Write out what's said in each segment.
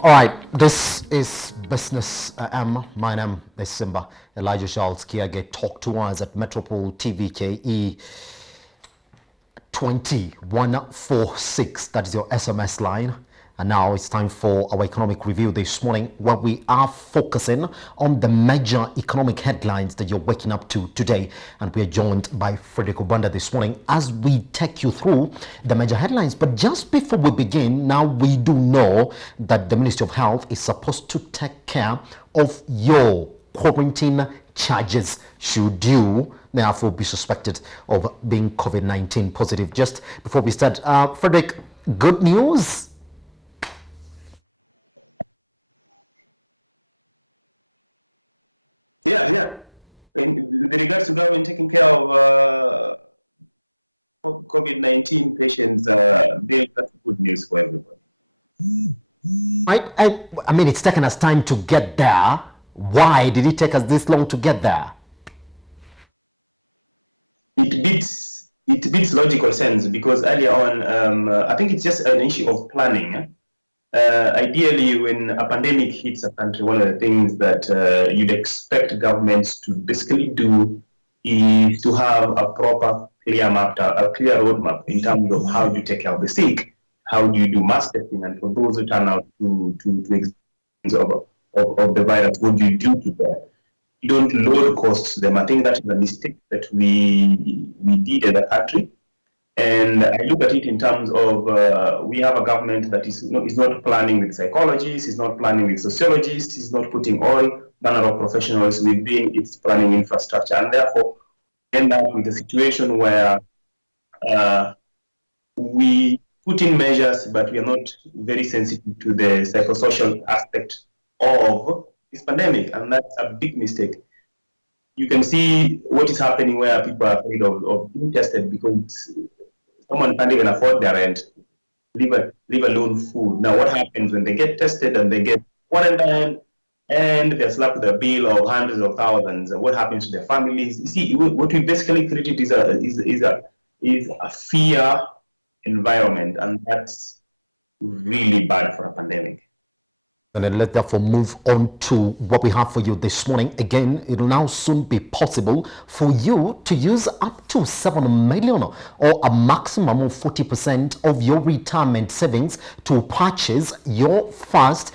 All right, this is Business M. My name is Simba. Elijah Charles Kiage. Talk to us at Metropole TVKE 2146. That is your SMS line. And now it's time for our economic review this morning, where we are focusing on the major economic headlines that you're waking up to today. And we are joined by Fredrick Obwonda this morning as we take you through the major headlines. But just before we begin, now we do know that the Ministry of Health is supposed to take care of your quarantine charges should you therefore be suspected of being COVID-19 positive. Just before we start, Fredrick, good news. Yeah. In regards to government taking care of COVID-19 patients, that's good news for everybody. I mean, it's taken us time to get there. Why did it take us this long to get there? It beats logical sense, because earlier on, I think it's just an issue of planning. Ideally, when a pandemic hits a country, one of the things that you'd expect governments to basically do is to have a proper, clear map, a clear roadmap in terms of how do you take care of the sick, how do you do mass testing, and for those who turn out to of the virus, what do you do to them? You don't load costs to them. I think that is a mistake that we did as a country. And I look at it in terms of we have a government that is not planning with psychologists, is not planning with sociologists, is not putting all manner of professionals within its planning infrastructure. And therefore, end up with a situation where we put in measures, but we are not very sensitive to the psychosocial aspect of this pandemic. And that's a big mistake. You can see what is happening where people are afraid of being tested because someone can't even afford their rent, leave alone food. Now, what happens when they get tested and they get quarantined and they're slapped with a bill of hundreds of thousands? What happens to their families? You see, what we basically created is a fear environment, and that's really bad for a pandemic. And then let's therefore move on to what we have for you this morning. Again, it will now soon be possible for you to use up to 7 million or a maximum of 40% of your retirement savings to purchase your first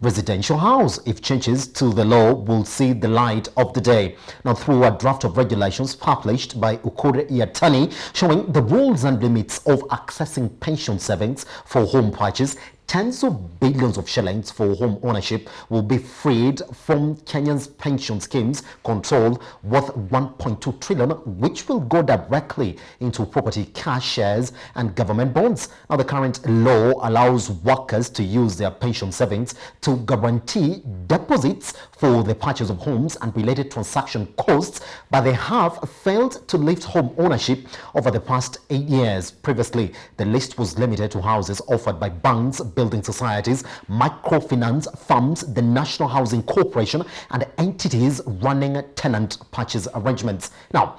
residential house. If changes to the law will see the light of the day. Now, through a draft of regulations published by Ukure Yatani showing the rules and limits of accessing pension savings for home purchase, tens of billions of shillings for home ownership will be freed from Kenya's pension schemes control worth 1.2 trillion, which will go directly into property, cash shares, and government bonds. Now, the current law allows workers to use their pension savings to guarantee deposits for the purchase of homes and related transaction costs, but they have failed to lift home ownership over the past 8 years. Previously, the list was limited to houses offered by banks, building societies, microfinance firms, the National Housing Corporation, and entities running tenant purchase arrangements. Now,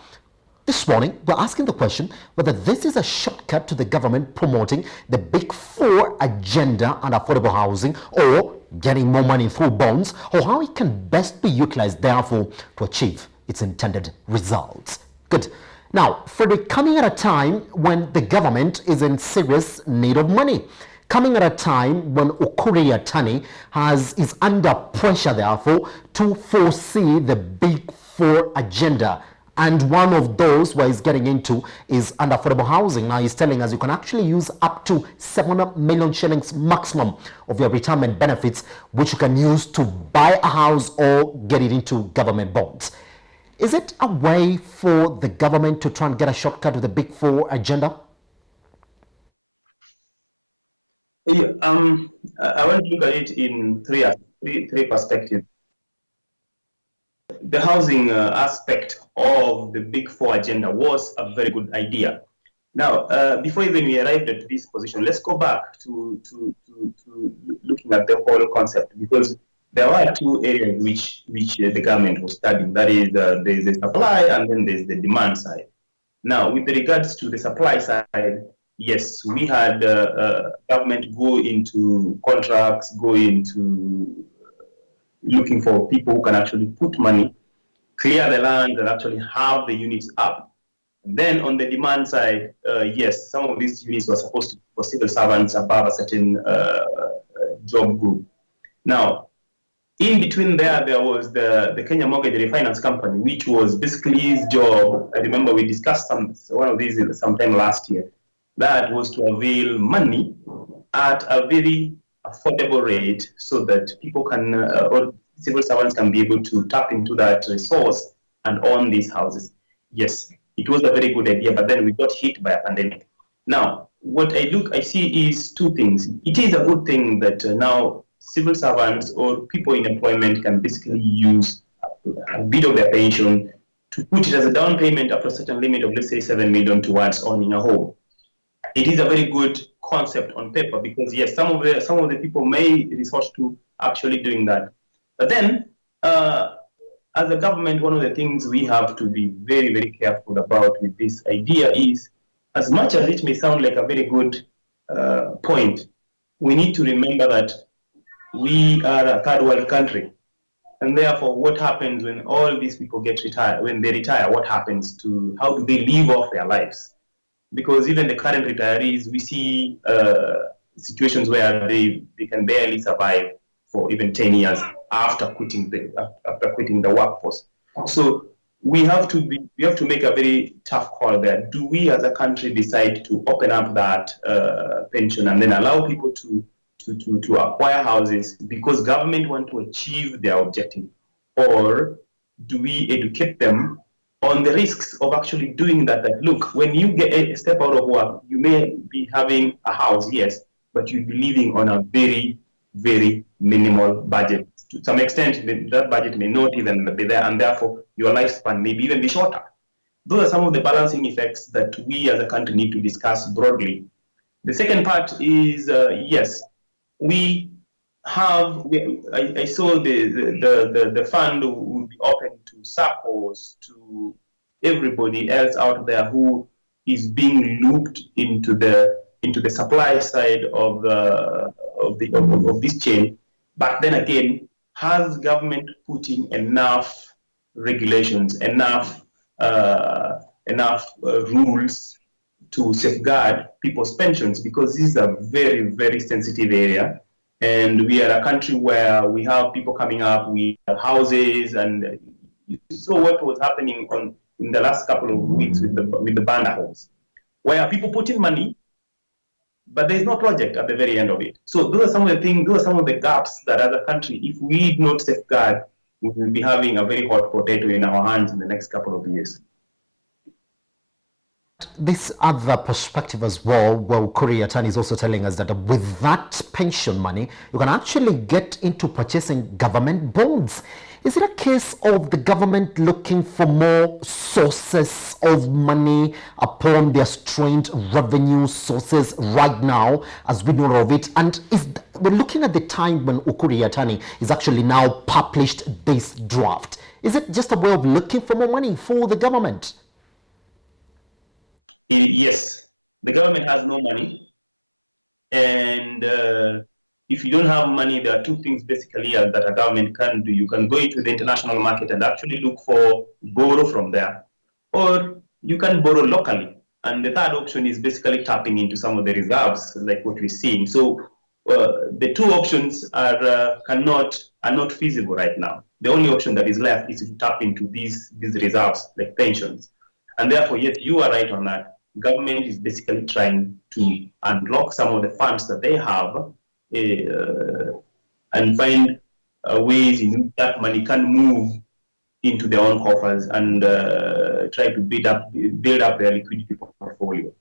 this morning, we're asking the question whether this is a shortcut to the government promoting the Big Four agenda and affordable housing, or getting more money through bonds, or how it can best be utilized, therefore, to achieve its intended results. Good. Now, Fredrick, coming at a time when the government is in serious need of money, coming at a time when Ukure Yatani is under pressure, therefore, to foresee the Big Four agenda. And one of those where he's getting into is unaffordable housing. Now he's telling us you can actually use up to 7 million shillings maximum of your retirement benefits, which you can use to buy a house or get it into government bonds. Is it a way for the government to try and get a shortcut to the Big Four agenda? Yeah, I want to look at it in three perspectives. The housing aspect of the Big Four agenda was a very good idea. Now, before even we arrived at this position, let's go back to looking at the whole concept, because there were two areas which the government was studying. That is, there's the supply and then there's the demand side. Now, with regards to the supply side, yes, we had government go into contracts, go into looking for people who can actually put money, clear the land, and actually have the units up. And then on the demand side, yes, some of these units were supposed to be for civil servants above a certain job group. Now, in between there was the Kenya Mortgage Refinance Company, which was basically his job. I remember we discussed one of these sometime last year. That was to avail money at a very affordable rate so that people can, or civil servants can be able to tap into that resource and own these houses. Yes, it was a very good idea, but then we got hit by a pandemic. Now, what I see is two things. It is a good thing that now civil servants or people in employment can basically use a bit of their pension to put it as a down payment up to a certain limit of, let's say, 7 million towards owning a home. It is a very good concept on paper because yes, some of the people may resort to actually doing that. But then, as a government, one of the things we have to be very, very careful about with this idea is, as much as it may sound like a very good point, we need to remember that we are a third world country. And therefore, what happens when all these people get retired, when they retire, what happens to, how do they live off their lives? Because even the current retirees, we see situations where they can barely survive for even 10 years after quitting the workforce. So we have to make a very tough call there. Do we as a country decide to open up that pension and then allow people to acquire houses because government want to achieve their objective? Or do we educate them on the risks of actually doing that? That look, when you get a step out of work, you may be having a house, yes, but you'll be living on a very, very minimal budget. To some extent, that budget may not even be there, and therefore your lifespan may even be shorter. Those are some of the balancing effects that we as a country need to discuss broadly. The second part is, yes, we have, I saw the fund will be open to SACCOs, to everybody else out there who is being looped into the supply side of this chain. But then again, has government putting enough regulations, enough rules to safeguard people's pensions? Because this is a very, very sensitive area. And we are a country where we have people coming up, we have houses, and you saw what was happening in the last couple of weeks with the Banda homes, where people put in money, but there's no project at the very end of it. So those are some of the things, those are some of the gaps that as a country, if we do not safeguard, we will be having a very hot potato in our hands in the next couple of years. This other perspective as well, Korea Tan is also telling us that with that pension money, you can actually get into purchasing government bonds. Is it a case of the government looking for more sources of money upon their strained revenue sources right now, as we know of it? And we're looking at the time when Ukur Yatani is actually now published this draft. Is it just a way of looking for more money for the government? Yes, the government has no money, and if you don't have money, there are two things basically that a government can do. You can go into the international market and actually look for borrow from there, or you can borrow locally. And the third option is basically tapping into some of the reserves, like what we're seeing. So the two options are not feasible right now. The only option that is left is to tap into these reserves, like pensions. And therefore, yes, you are right on that. Government is basically trying to unlock some of the funds that they have and find ways in which that money can move into their own coffers and try to build up their liquidity portfolio.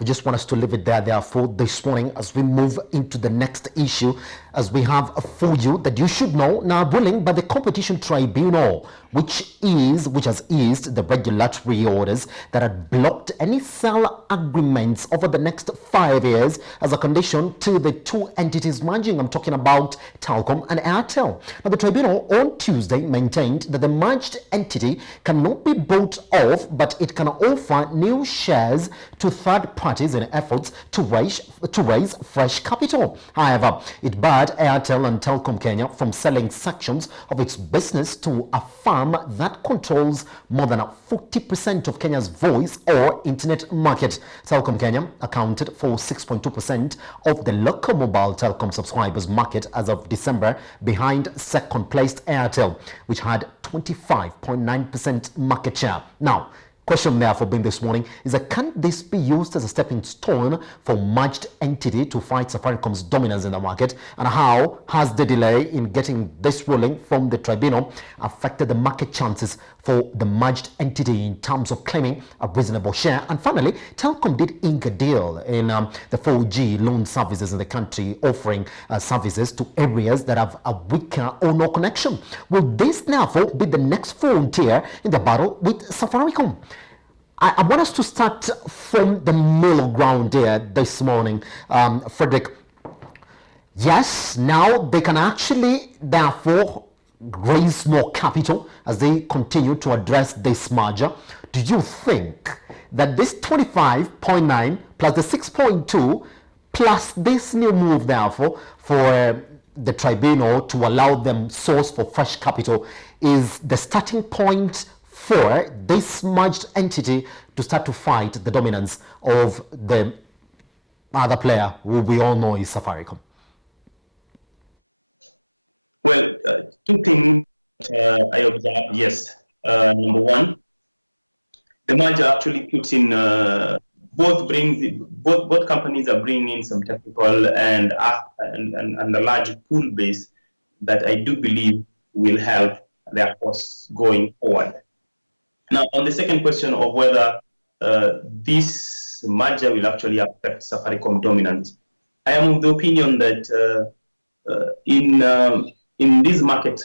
We just want us to leave it there, therefore, this morning as we move into the next issue, as we have for you that you should know now, ruling by the Competition Tribunal which has eased the regulatory orders that had blocked any sale agreements over the next 5 years as a condition to the two entities merging. I'm talking about Telkom and Airtel. Now, the tribunal on Tuesday maintained that the merged entity cannot be bought off, but it can offer new shares to third parties in efforts to raise fresh capital. However, it barred Airtel and Telkom Kenya from selling sections of its business to a firm that controls more than 40% of Kenya's voice or internet market. Telkom Kenya accounted for 6.2% of the local mobile telecom subscribers market as of December, behind second-placed Airtel, which had 25.9% market share. Now, question therefore being this morning is that can this be used as a stepping stone for merged entity to fight Safaricom's dominance in the market, and how has the delay in getting this ruling from the tribunal affected the market chances for the merged entity in terms of claiming a reasonable share? And finally, Telkom did ink a deal in the 4G loan services in the country, offering services to areas that have a weaker or no connection. Will this therefore be the next frontier in the battle with Safaricom? I want us to start from the middle ground here this morning, Fredrick. Yes, now they can actually therefore raise more capital as they continue to address this merger. Do you think that this 25.9 plus the 6.2 plus this new move therefore for the tribunal to allow them source for fresh capital is the starting point for this merged entity to start to fight the dominance of the other player who we all know is Safaricom? Well, two things I observed. Yes. Number one, the merger actually puts in both companies are bringing in some technical and a large pool base that I do believe will help their costs going forward. Now, on the second question of whether this merger will actually affect Safaricom dominance, I am of the opinion that in this market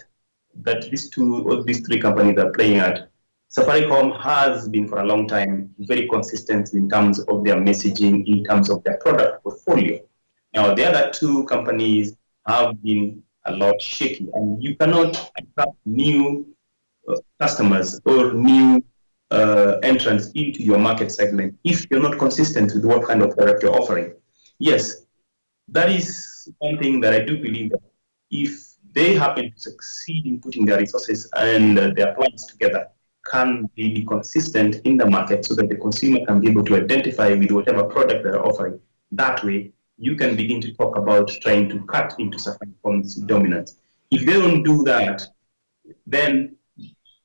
that these three companies are playing at, Safaricom has been for a long time very consistent in terms of their messaging, in terms of their product portfolio. Now, the other two companies have been a lot shaky, and you cannot attract new customers or new entrants into your market segment if you're not consistent with what kind of product you're offering. Yes, that is one thing that I do believe that if they happen to succeed in putting their resources and their plans together, can they be consistent in the market so that the consumer can be able to identify with whatever product they're offering. That way, you can begin to talk about trying to cut into Safaricom's dominance. If they don't do that, then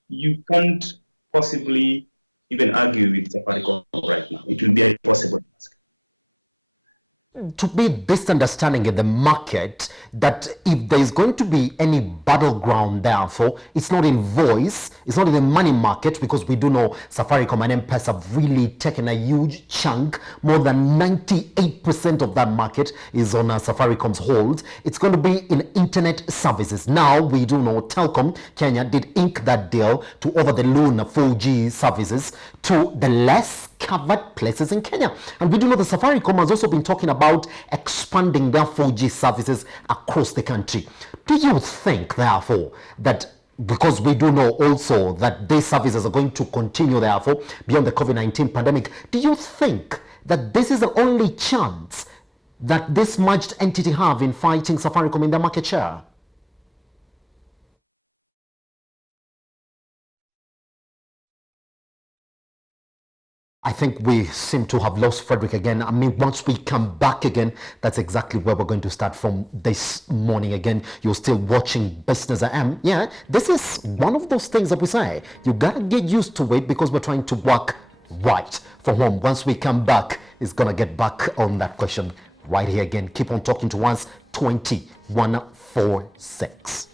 you can't possibly even argue with Safaricom right now. It will be a possible task. To be this understanding in the market that if there is going to be any battleground, therefore, it's not in voice, it's not in the money market, because we do know Safaricom and M-Pesa have really taken a huge chunk. More than 98% of that market is on Safaricom's hold. It's going to be in internet services. Now, we do know Telkom Kenya did ink that deal to over-the-loan 4G services to the less covered places in Kenya. And we do know that Safaricom has also been talking about expanding their 4G services across the country. Do you think, therefore, that because we do know also that these services are going to continue, therefore, beyond the COVID-19 pandemic, do you think that this is the only chance that this merged entity have in fighting Safaricom in their market share? I think we seem to have lost Fredrick again. I mean, once we come back again, that's exactly where we're going to start from this morning again. You're still watching Business AM. Yeah, this is one of those things that we say. You gotta get used to it because we're trying to work right from home. Once we come back, it's gonna get back on that question right here again. Keep on talking to us, 2146.